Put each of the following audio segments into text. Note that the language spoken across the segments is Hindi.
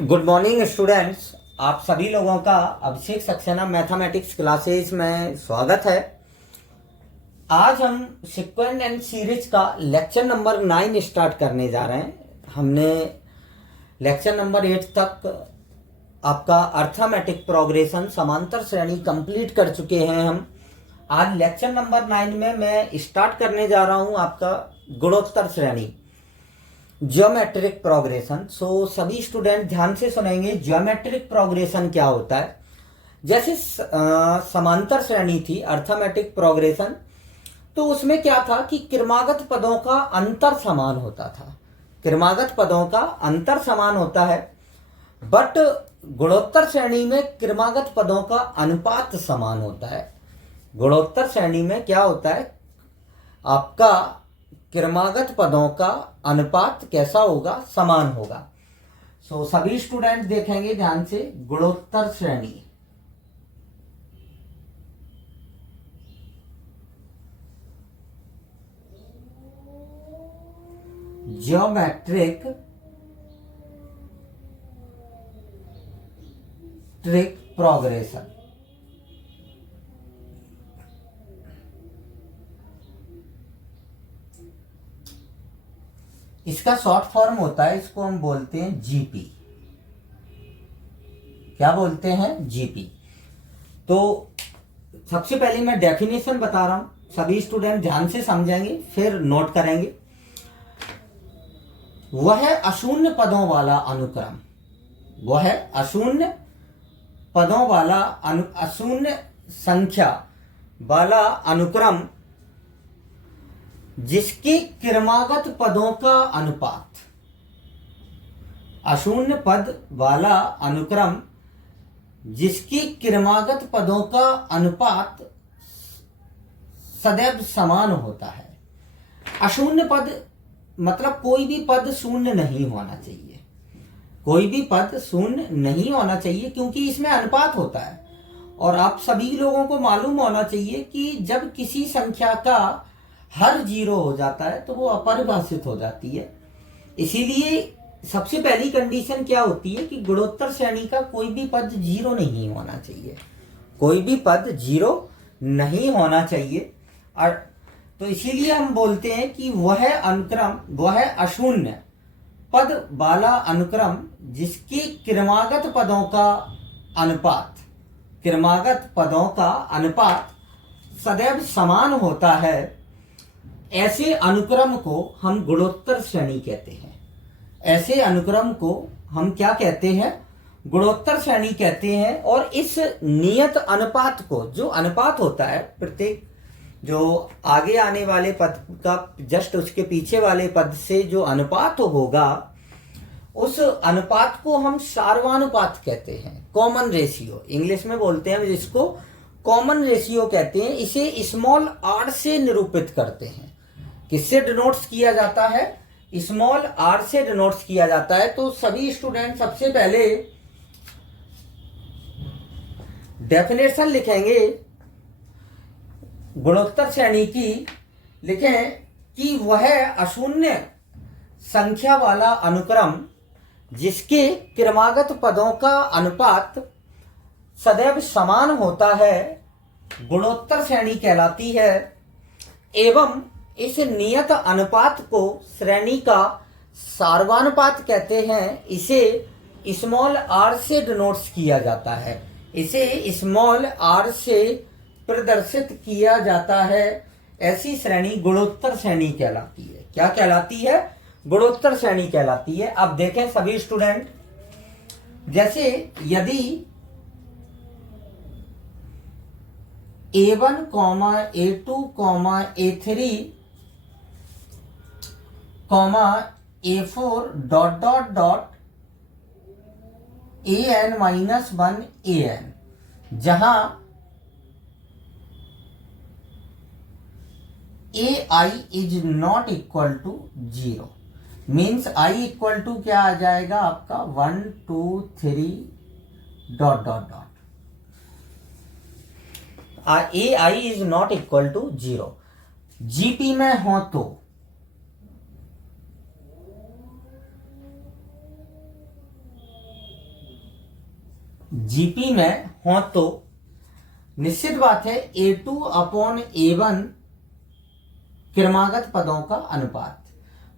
Good morning students. आप सभी लोगों का अभिषेक सक्सेना मैथमेटिक्स क्लासेस में स्वागत है। आज हम सीक्वेंट एंड सीरीज का लेक्चर नंबर 9 स्टार्ट करने जा रहे हैं। हमने लेक्चर नंबर 8 तक आपका अर्थमेटिक प्रोग्रेशन समांतर श्रेणी कंप्लीट कर चुके हैं। हम आज लेक्चर नंबर 9 में मैं स्टार्ट करने जा रहा हूं आपका गुणोत्तर श्रेणी, ज्योमेट्रिक प्रोग्रेशन। सो सभी स्टूडेंट ध्यान से सुनेंगे। ज्योमेट्रिक प्रोग्रेशन क्या होता है? जैसे समांतर श्रेणी थी अर्थमेटिक प्रोग्रेशन, तो उसमें क्या था कि क्रमागत पदों का अंतर समान होता था। क्रमागत पदों का अंतर समान होता है, बट गुणोत्तर श्रेणी में क्रमागत पदों का अनुपात समान होता है। गुणोत्तर श्रेणी में क्या होता है, आपका क्रमागत पदों का अनुपात कैसा होगा? समान होगा। सो सभी स्टूडेंट देखेंगे ध्यान से। गुणोत्तर श्रेणी, ज्योमेट्रिक प्रोग्रेशन। इसका शॉर्ट फॉर्म होता है, इसको हम बोलते हैं जीपी। क्या बोलते हैं? जीपी। तो सबसे पहले मैं डेफिनेशन बता रहा हूं, सभी स्टूडेंट ध्यान से समझेंगे फिर नोट करेंगे। वह अशून्य पदों वाला अनुक्रम, वह अशून्य पदों वाला अशून्य संख्या वाला अनुक्रम जिसके क्रमागत पदों का अनुपात, अशून्य पद वाला अनुक्रम जिसके क्रमागत पदों का अनुपात सदैव समान होता है। अशून्य पद मतलब कोई भी पद शून्य नहीं होना चाहिए, कोई भी पद शून्य नहीं होना चाहिए, क्योंकि इसमें अनुपात होता है। और आप सभी लोगों को मालूम होना चाहिए कि जब किसी संख्या का हर जीरो हो जाता है तो वो अपरिभाषित हो जाती है। इसीलिए सबसे पहली कंडीशन क्या होती है कि गुणोत्तर श्रेणी का कोई भी पद जीरो नहीं होना चाहिए, कोई भी पद जीरो नहीं होना चाहिए। और तो इसीलिए हम बोलते हैं कि वह अनुक्रम, वह अशून्य पद वाला अनुक्रम जिसके क्रमागत पदों का अनुपात, क्रमागत पदों का अनुपात सदैव समान होता है, ऐसे अनुक्रम को हम गुणोत्तर श्रेणी कहते हैं। ऐसे अनुक्रम को हम क्या कहते हैं? गुणोत्तर श्रेणी कहते हैं। और इस नियत अनुपात को, जो अनुपात होता है प्रत्येक, जो आगे आने वाले पद का जस्ट उसके पीछे वाले पद से जो अनुपात होगा, उस अनुपात को हम सार्वानुपात कहते हैं। कॉमन रेशियो इंग्लिश में बोलते हैं, जिसको कॉमन रेशियो कहते हैं। इसे स्मॉल आर से निरूपित करते हैं। किससे डिनोट्स किया जाता है? स्मॉल आर से डिनोट्स किया जाता है। तो सभी स्टूडेंट सबसे पहले डेफिनेशन लिखेंगे गुणोत्तर श्रेणी की। लिखें कि वह अशून्य संख्या वाला अनुक्रम जिसके क्रमागत पदों का अनुपात सदैव समान होता है, गुणोत्तर श्रेणी कहलाती है। एवं इस नियत अनुपात को श्रेणी का सार्वानुपात कहते हैं। इसे स्मॉल आर से डिनोट्स किया जाता है, इसे स्मॉल आर से प्रदर्शित किया जाता है। ऐसी श्रेणी गुणोत्तर श्रेणी कहलाती है। क्या कहलाती है? गुणोत्तर श्रेणी कहलाती है। अब देखें सभी स्टूडेंट, जैसे यदि A1, A2, A3, A4 dot dot dot AN-1 AN, जहां AI is not equal to 0, means I equal to क्या आ जाएगा आपका 1 2 3 dot dot dot. AI is not equal to 0 GP में हो तो जीपी में हो तो निश्चित बात है A2/A1 क्रमागत पदों का अनुपात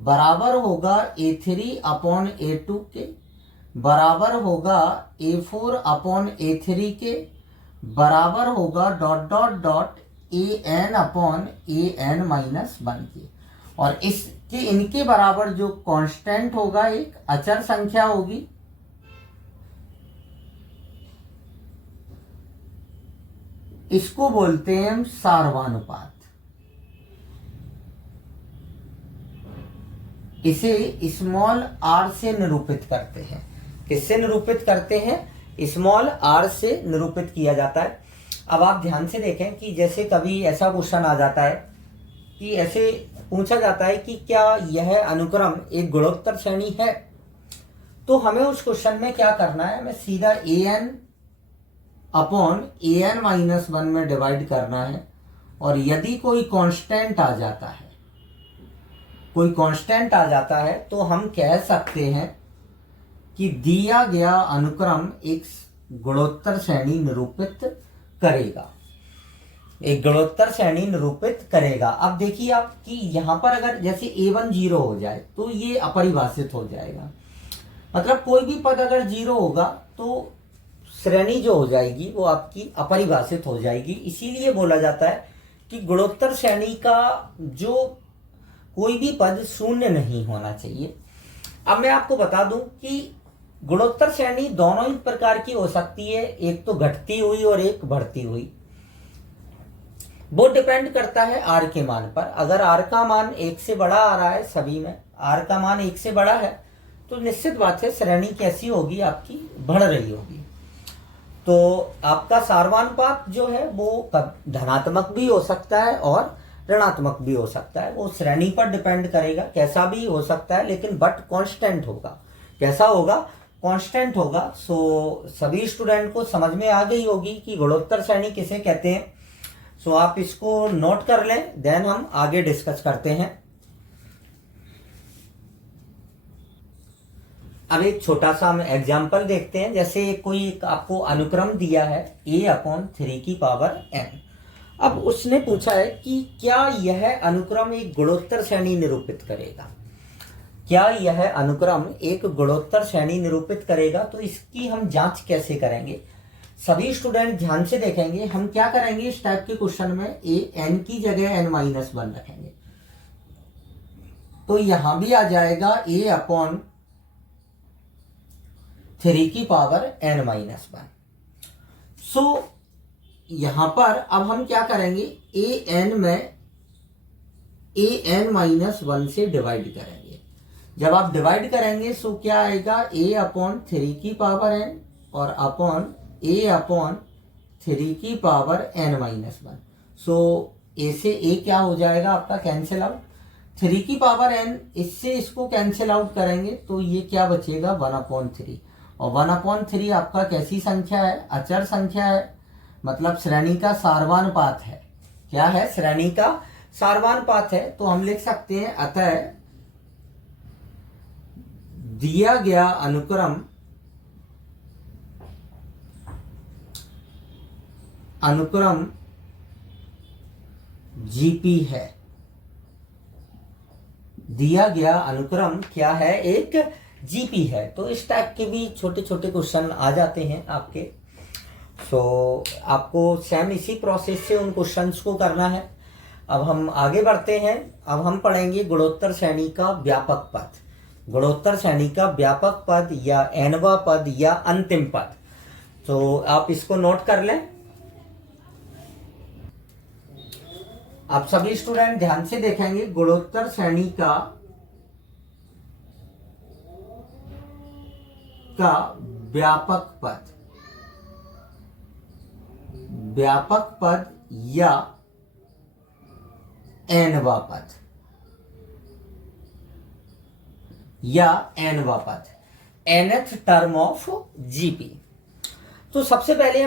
बराबर होगा A3/A2 के, बराबर होगा A4/A3 के, बराबर होगा डॉट डॉट डॉट AN/AN-1 के। और इसके इनके बराबर जो कांस्टेंट होगा एक अचर संख्या होगी, इसको बोलते हैं हम सार्वनुपात। इसे स्मॉल r से निरूपित करते हैं। किससे निरूपित करते हैं? स्मॉल r से निरूपित किया जाता है। अब आप ध्यान से देखें कि जैसे कभी ऐसा क्वेश्चन आ जाता है कि ऐसे पूछा जाता है कि क्या यह अनुक्रम एक गुणोत्तर श्रेणी है, तो हमें उस क्वेश्चन में क्या करना है, हमें सीधा AN/AN-1 में डिवाइड करना है। और यदि कोई कांस्टेंट आ जाता है, कोई कांस्टेंट आ जाता है, तो हम कह सकते हैं कि दिया गया अनुक्रम एक गुणोत्तर श्रेणी निरूपित करेगा, एक गुणोत्तर श्रेणी निरूपित करेगा। अब देखिए आप कि यहां पर अगर जैसे A1 0 हो जाए तो ये अपरिभाषित हो जाएगा। मतलब कोई भी पद अगर 0 होगा तो श्रेणी जो हो जाएगी वो आपकी अपरिभाषित हो जाएगी। इसीलिए बोला जाता है कि गुणोत्तर श्रेणी का जो कोई भी पद शून्य नहीं होना चाहिए। अब मैं आपको बता दूं कि गुणोत्तर श्रेणी दोनों ही प्रकार की हो सकती है, एक तो घटती हुई और एक बढ़ती हुई। वो डिपेंड करता है आर के मान पर। अगर आर का मान 1 से बड़ा आ रहा है, सभी में आर का मान 1 से बड़ा है, तो निश्चित बात है श्रेणी कैसी होगी, आपकी बढ़ रही होगी। तो आपका सार्वनुपात जो है वो धनात्मक भी हो सकता है और ऋणात्मक भी हो सकता है। वो श्रेणी पर डिपेंड करेगा, कैसा भी हो सकता है, लेकिन बट कांस्टेंट होगा। कैसा होगा? कांस्टेंट होगा। सो सभी स्टूडेंट को समझ में आ गई होगी कि गुणोत्तर श्रेणी किसे कहते हैं। सो आप इसको नोट कर लें, देन हम आगे डिस्कस करते हैं। अब एक छोटा सा हम एग्जाम्पल देखते हैं। जैसे कोई आपको अनुक्रम दिया है A/3n। अब उसने पूछा है कि क्या यह अनुक्रम एक गुणोत्तर श्रेणी निरूपित करेगा, क्या यह अनुक्रम एक गुणोत्तर श्रेणी निरूपित करेगा। तो इसकी हम जांच कैसे करेंगे? सभी स्टूडेंट ध्यान से देखेंगे। हम क्या करेंगे इस टाइप के क्वेश्चन में, n की जगह n-1 रखेंगे, तो यहां भी आ जाएगा A/3n-1। सो यहां पर अब हम क्या करेंगे, an में an-1 से डिवाइड करेंगे। जब आप डिवाइड करेंगे सो क्या आएगा, A/3n और अपॉन A/3n-1। सो a से a क्या हो जाएगा आपका, कैंसिल आउट। 3n इससे इसको कैंसिल आउट करेंगे तो ये क्या बचेगा, 1/3। और 1/3 आपका कैसी संख्या है, अचर संख्या है, मतलब श्रेणी का सार्वनुपात है। क्या है? श्रेणी का सार्वनुपात है। तो हम लिख सकते हैं अतः दिया गया अनुक्रम जीपी है। दिया गया अनुक्रम क्या है, एक जीपी है। तो इस टाइप के भी छोटे छोटे क्वेश्चन आ जाते हैं आपके। सो आपको सेम इसी प्रोसेस से उन क्वेश्चंस को करना है। अब हम आगे बढ़ते हैं। अब हम पढ़ेंगे गुणोत्तर श्रेणी का व्यापक पद। गुणोत्तर श्रेणी का व्यापक पद या nवां पद या अंतिम पद। तो आप इसको नोट कर लें। आप सभी स्टूडेंट ध्यान से देखेंगे, गुणोत्तर श्रेणी का व्यापक पद या nवां पद nth टर्म ऑफ जीपी। तो सबसे पहले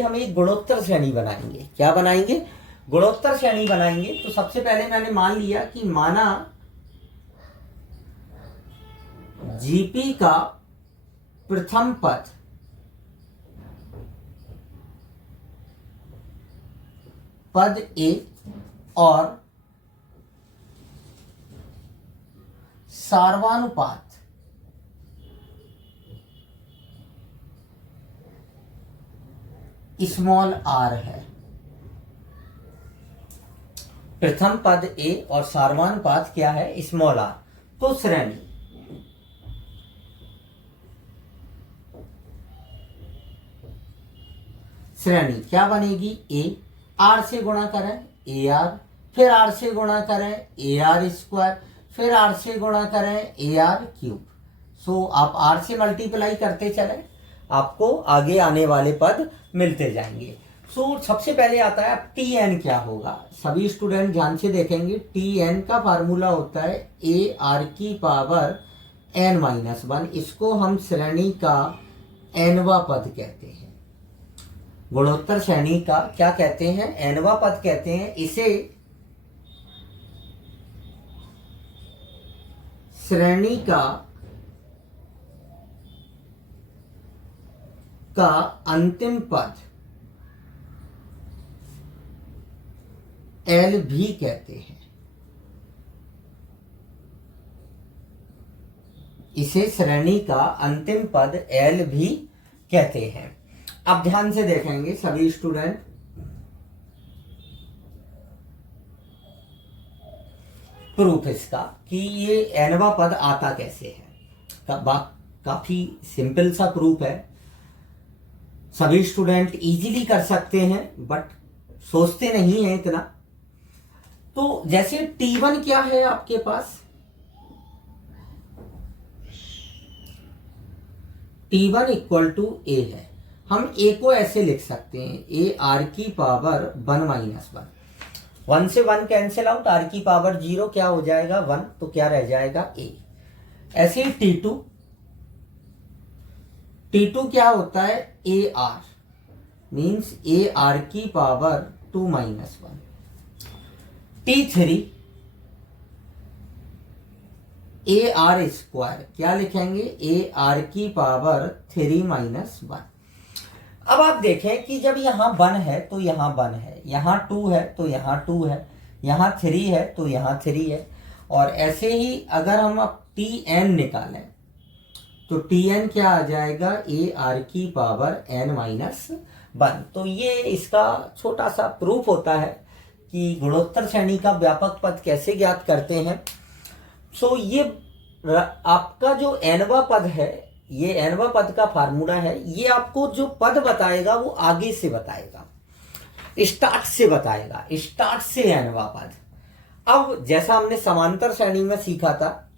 हम एक गुणोत्तर श्रेणी बनाएंगे। क्या बनाएंगे? गुणोत्तर श्रेणी बनाएंगे। तो सबसे पहले मैंने मान लिया कि माना जीपी का प्रथम पद पद ए और सार्वानुपात स्मॉल आर है। प्रथम पद ए और सार्वानुपात क्या है? Small r. तो श्रेणी क्या बनेगी? ए आर से गुणा करें ए आर, फिर आर से गुणा करें ए आर स्क्वायर, फिर आर से गुणा करें ए आर क्यूब। सो आप आर से मल्टीप्लाई करते चले, आपको आगे आने वाले पद मिलते जाएंगे। सो सबसे पहले आता है टी एन क्या होगा। सभी स्टूडेंट ध्यान से देखेंगे। टी एन का फार्मूला होता है ए आर की पावर एन माइनस वन। इसको हम श्रेणी का एनवा पद कहते हैं। गुणोत्तर श्रेणी का क्या कहते हैं? एनवा पद कहते हैं। इसे श्रेणी का अंतिम पद एल भी कहते हैं। इसे श्रेणी का अंतिम पद एल भी कहते हैं। अब ध्यान से देखेंगे सभी स्टूडेंट। प्रूफ इसका कि ये एनवा पद आता कैसे है, काफी सिंपल सा प्रूफ है। सभी स्टूडेंट इजीली कर सकते हैं बट सोचते नहीं है इतना। तो जैसे T1 क्या है आपके पास? T1 इक्वल टू ए है। हम ए को ऐसे लिख सकते हैं ए आर की पावर 1 माइनस 1। 1 से 1 कैंसिल आउट, आर की पावर 0 क्या हो जाएगा? 1। तो क्या रह जाएगा? ए। ऐसे ही T2 क्या होता है? A r means a r की power 2 minus 1। T3 a r square क्या लिखेंगे? ए आर की पावर 3 माइनस 1। अब आप देखें कि जब यहाँ 1 है तो यहाँ 1 है, यहाँ 2 है तो यहाँ 2 है, यहाँ 3 है तो यहाँ 3 है। और ऐसे ही अगर हम अब Tn निकालें तो Tn क्या आ जाएगा? ए आर की पावर n माइनस 1। तो ये इसका छोटा सा प्रूफ होता है कि गुणोत्तर श्रेणी का व्यापक पद कैसे ज्ञात करते हैं। सो ये आपका जो एनवा पद है, ये एनवा पद का फार्मूला है। ये आपको जो पद बताएगा वो आगे से बताएगा, स्टार्ट से बताएगा, स्टार्ट से एनवा पद। अब जैसा हमने समांतर श्रेणी में सीखा था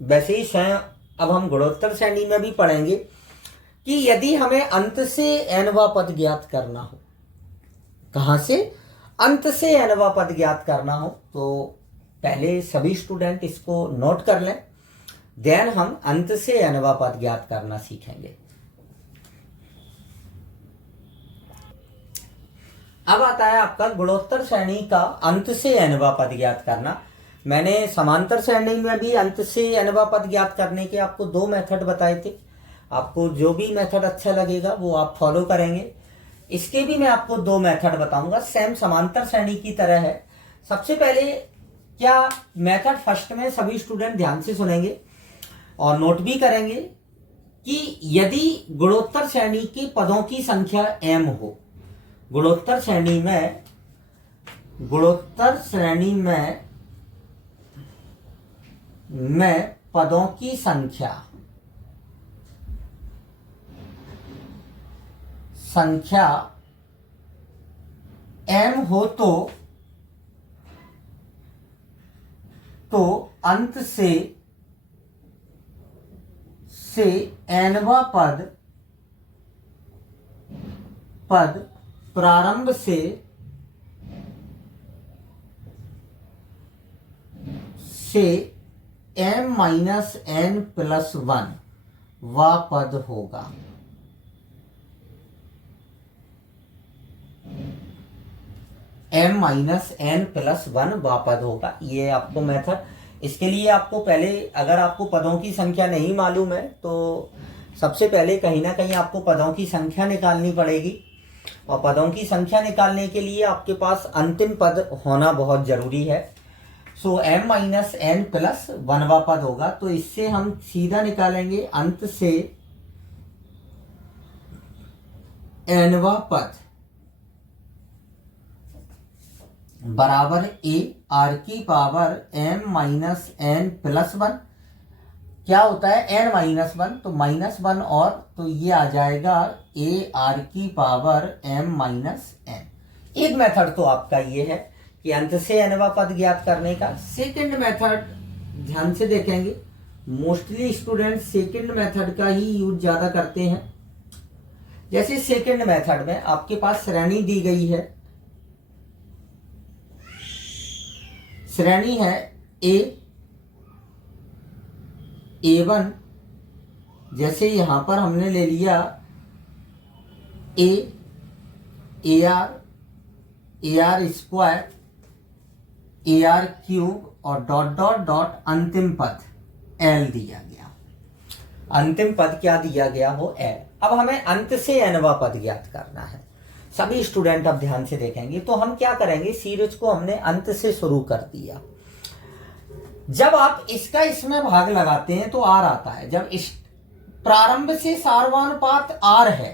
वैसे ही अब हम गुणोत्तर श्रेणी में भी पढ़ेंगे कि यदि हमें अंत से एनवा पद ज्ञात करना हो, कहां से? अंत से एनवा पद ज्ञात करना हो, तो पहले सभी स्टूडेंट इसको नोट कर लें, देन हम अंत से एनवा पद ज्ञात करना सीखेंगे। अब आता है आपका गुणोत्तर श्रेणी का अंत से एनवा पद ज्ञात करना। मैंने समांतर श्रेणी में भी अंत से एनवा पद ज्ञात करने के आपको 2 मेथड बताए थे। आपको जो भी मेथड अच्छा लगेगा वो आप फॉलो करेंगे। इसके भी मैं आपको 2 मेथड बताऊंगा, सेम समांतर श्रेणी की तरह है। सबसे पहले क्या मेथड फर्स्ट में सभी स्टूडेंट ध्यान से सुनेंगे और नोट भी करेंगे कि यदि गुणोत्तर श्रेणी के पदों की संख्या m हो, गुणोत्तर श्रेणी में पदों की संख्या m हो तो अंत से एनवा पद प्रारंभ से m माइनस n प्लस 1 वा पद होगा। m माइनस n प्लस 1 वा पद होगा। ये आपको मेथड, इसके लिए आपको पहले, अगर आपको पदों की संख्या नहीं मालूम है तो सबसे पहले कहीं ना कहीं आपको पदों की संख्या निकालनी पड़ेगी। और पदों की संख्या निकालने के लिए आपके पास अंतिम पद होना बहुत जरूरी है। सो m माइनस एन प्लस 1वां पद होगा, तो इससे हम सीधा निकालेंगे अंत से nवां पद बराबर a r की power m minus n plus 1। क्या होता है n माइनस 1, तो माइनस 1 और तो ये आ जाएगा a r की पावर m माइनस n। एक मेथड तो आपका ये है कि अंत से nवां पद ज्ञात करने का। सेकंड मेथड ध्यान से देखेंगे, मोस्टली स्टूडेंट सेकंड मेथड का ही यूज ज्यादा करते हैं। जैसे सेकंड मेथड में आपके पास श्रेणी दी गई है, श्रेणी है a1, जैसे यहां पर हमने ले लिया a ar square ar cube और डॉट डॉट डॉट अंतिम पद l दिया गया। अंतिम पद क्या दिया गया हो l। अब हमें अंत से nवां पद ज्ञात करना है। सभी स्टूडेंट अब ध्यान से देखेंगे, तो हम क्या करेंगे, सीरीज को हमने अंत से शुरू कर दिया। जब आप इसका इसमें भाग लगाते हैं तो r आता है। जब इस प्रारंभ से सार्वनुपात r है,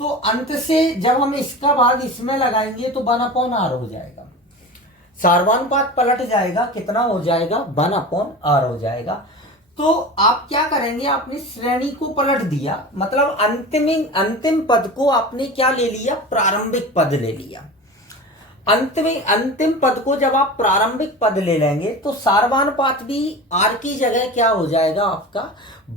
तो अंत से जब हम इसका भाग इसमें लगाएंगे तो 1/r हो जाएगा। सार्वनुपात पलट जाएगा, कितना हो जाएगा, 1/r हो जाएगा। तो आप क्या करेंगे, आपने श्रेणी को पलट दिया, मतलब अंतिम पद को आपने क्या ले लिया, प्रारंभिक पद ले लिया। अंतिम पद को जब आप प्रारंभिक पद ले लेंगे तो सार्वनुपात भी r की जगह क्या हो जाएगा, आपका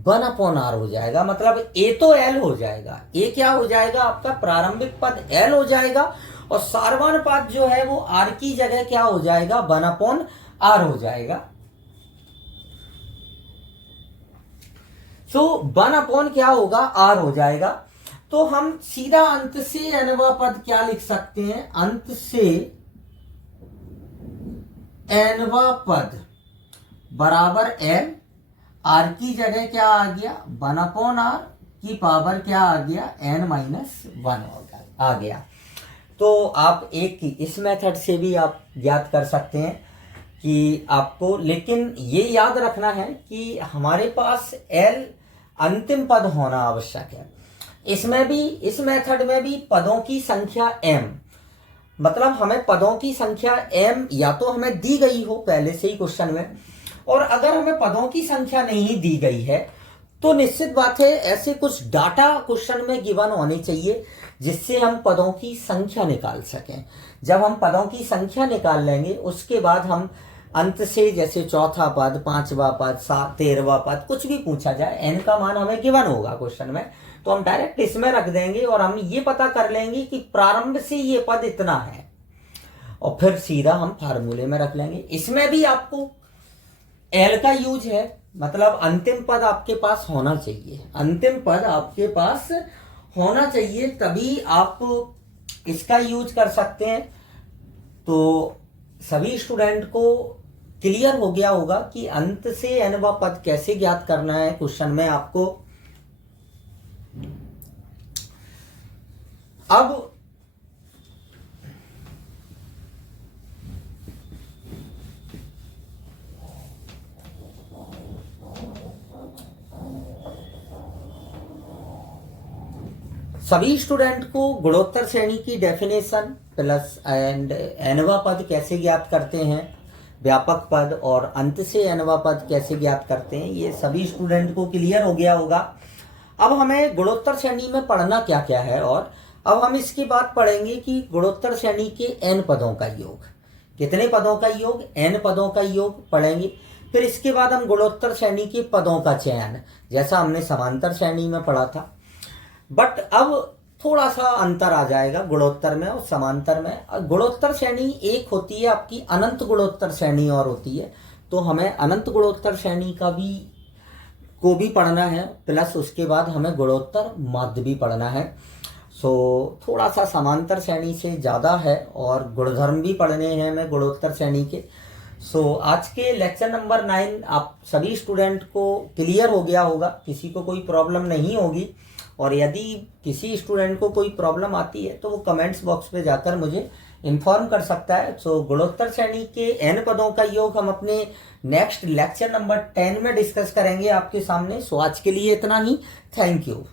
1/r हो जाएगा। मतलब a तो l हो जाएगा, a क्या हो जाएगा, आपका प्रारंभिक पद l हो जाएगा, और सार्वनुपात जो है वो r की जगह क्या हो जाएगा, 1/r हो जाएगा। तो 1 क्या होगा, r हो जाएगा। तो हम सीधा अंत से nवां पद क्या लिख सकते हैं, अंत से nवां पद बराबर l, r की जगह क्या आ गया, 1/r की पावर क्या आ गया, n माइनस 1 आ गया। तो आप एक इस मेथड से भी आप ज्ञात कर सकते हैं कि आपको, लेकिन ये याद रखना है कि हमारे पास l अंतिम पद होना आवश्यक है। इसमें भी, इस मेथड में भी पदों की संख्या m, मतलब हमें पदों की संख्या m या तो हमें दी गई हो पहले से ही क्वेश्चन में, और अगर हमें पदों की संख्या नहीं दी गई है तो निश्चित बात है ऐसे कुछ डाटा क्वेश्चन में गिवन होने चाहिए जिससे हम पदों की संख्या निकाल सकें। जब हम पदों की संख्या निकाल लेंगे उसके बाद हम अंत से, जैसे चौथा पद, 5वां पद, 13वां पद, कुछ भी पूछा जाए, n का मान हमें गिवन होगा क्वेश्चन में, तो हम डायरेक्ट इसमें रख देंगे और हम ये पता कर लेंगे कि प्रारंभ से ये पद इतना है, और फिर सीधा हम फार्मूले में रख लेंगे। इसमें भी आपको l का यूज है, मतलब अंतिम पद आपके पास होना चाहिए, अंतिम पद आपके पास होना चाहिए, तभी आप इसका यूज कर सकते हैं। तो सभी स्टूडेंट को क्लियर हो गया होगा कि अंत से nवां पद कैसे ज्ञात करना है क्वेश्चन में आपको। अब सभी स्टूडेंट को गुणोत्तर श्रेणी की डेफिनेशन प्लस एंड nवां पद कैसे ज्ञात करते हैं, व्यापक पद और अंत से nवां पद कैसे ज्ञात करते हैं, ये सभी स्टूडेंट को क्लियर हो गया होगा। अब हमें गुणोत्तर श्रेणी में पढ़ना क्या क्या है, और अब हम इसके बाद पढ़ेंगे कि गुणोत्तर श्रेणी के n पदों का योग, कितने पदों का योग, n पदों का योग पढ़ेंगे। फिर इसके बाद हम गुणोत्तर श्रेणी के पदों का चयन, जैसा हमने समांतर श्रेणी में पढ़ा था, बट अब थोड़ा सा अंतर आ जाएगा गुणोत्तर में और समांतर में। गुणोत्तर श्रेणी एक होती है आपकी अनंत गुणोत्तर श्रेणी और होती है, तो हमें अनंत गुणोत्तर श्रेणी को भी पढ़ना है, प्लस उसके बाद हमें गुणोत्तर माध्य भी पढ़ना है। सो थोड़ा सा समांतर श्रेणी से ज़्यादा है और गुणधर्म भी पढ़ने हैं हमें गुणोत्तर श्रेणी के। सो आज के लेक्चर नंबर 9 आप सभी स्टूडेंट को क्लियर हो गया होगा, किसी को कोई प्रॉब्लम नहीं होगी। और यदि किसी स्टूडेंट को कोई प्रॉब्लम आती है तो वो कमेंट्स बॉक्स पे जाकर मुझे इन्फॉर्म कर सकता है। सो गुणोत्तर श्रेणी के n पदों का योग हम अपने नेक्स्ट लेक्चर नंबर 10 में डिस्कस करेंगे आपके सामने। सो आज के लिए इतना ही। Thank you.